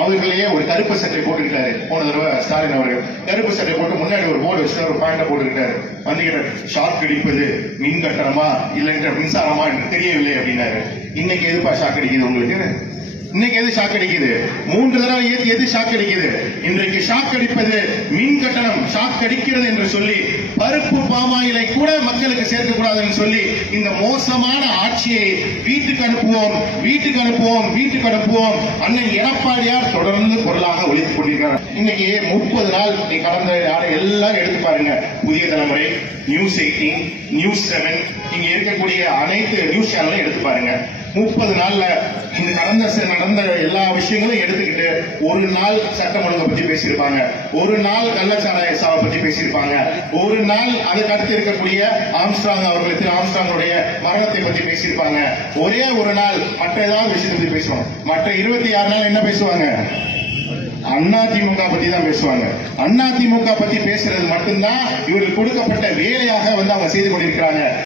அவர்களே ஒரு கருப்பு சட்டை போட்டுக்கிட்டாரு. போன தடவை ஸ்டாலின் அவர்கள் கருப்பு சட்டை போட்டு முன்னாடி ஒரு போர்டு வச்சுட்டு ஒரு பாயிண்ட போட்டுக்கிட்டாரு. வந்துகிட்டாரு, ஷாக் அடிப்பது மின் கட்டணமா இல்லைன்ற மின்சாரமா என்று தெரியவில்லை அப்படின்னாரு. இன்னைக்கு எதுப்பா ஷாக் அடிக்குது உங்களுக்கு? இன்னைக்கு எது ஷாக் அடிக்குது? 3 தடவை ஏற்றி எது ஷாக் அடிக்குது? இன்றைக்கு ஷாக் அடிப்பது மின் கட்டணம் ஷாக் அடிக்கிறது என்று சொல்லி பருப்பு பாமாயிலை கூட மக்களுக்கு சேர்க்கக்கூடாதுன்னு சொல்லி இந்த மோசமான ஆட்சியை வீட்டுக்கு அனுப்புவோம், வீட்டுக்கு அனுப்புவோம், வீட்டுக்கு அனுப்புவோம் அண்ணன் எடப்பாடியார் தொடர்ந்து பொருளாக ஒழித்துக் கொண்டிருக்கிறார். இன்னைக்கு 30 நாள் கடந்த எல்லாம் எடுத்து பாருங்க. புதிய தலைமுறை, நியூஸ் 18, நியூஸ் 7, இங்க இருக்கக்கூடிய அனைத்து நியூஸ் சேனலும் எடுத்து பாருங்க. 30 நாள்ல இந்த நடந்த எல்லா விஷயங்களும் எடுத்துக்கிட்டு ஒரு நாள் சட்டம் ஒழுங்கை பத்தி பேசியிருப்பாங்க, ஒரு நாள் கள்ளச்சாராய சாவை பத்தி பேசியிருப்பாங்க, ஒரு நாள் அதுக்கு அடுத்து இருக்கக்கூடிய ஆம்ஸ்ட்ராங்குடைய மரணத்தை பத்தி பேசியிருப்பாங்க, ஒரே ஒரு நாள் மற்ற ஏதாவது விஷயத்தை பத்தி பேசுவாங்க. மற்ற 26 நாள் என்ன பேசுவாங்க? அதிமுக பத்தி தான் பேசுவாங்க. அதிமுக பத்தி பேசுறது மட்டும்தான் இவர்கள் கொடுக்கப்பட்ட வேலையாக அவங்க செய்து கொண்டிருக்கிறாங்க.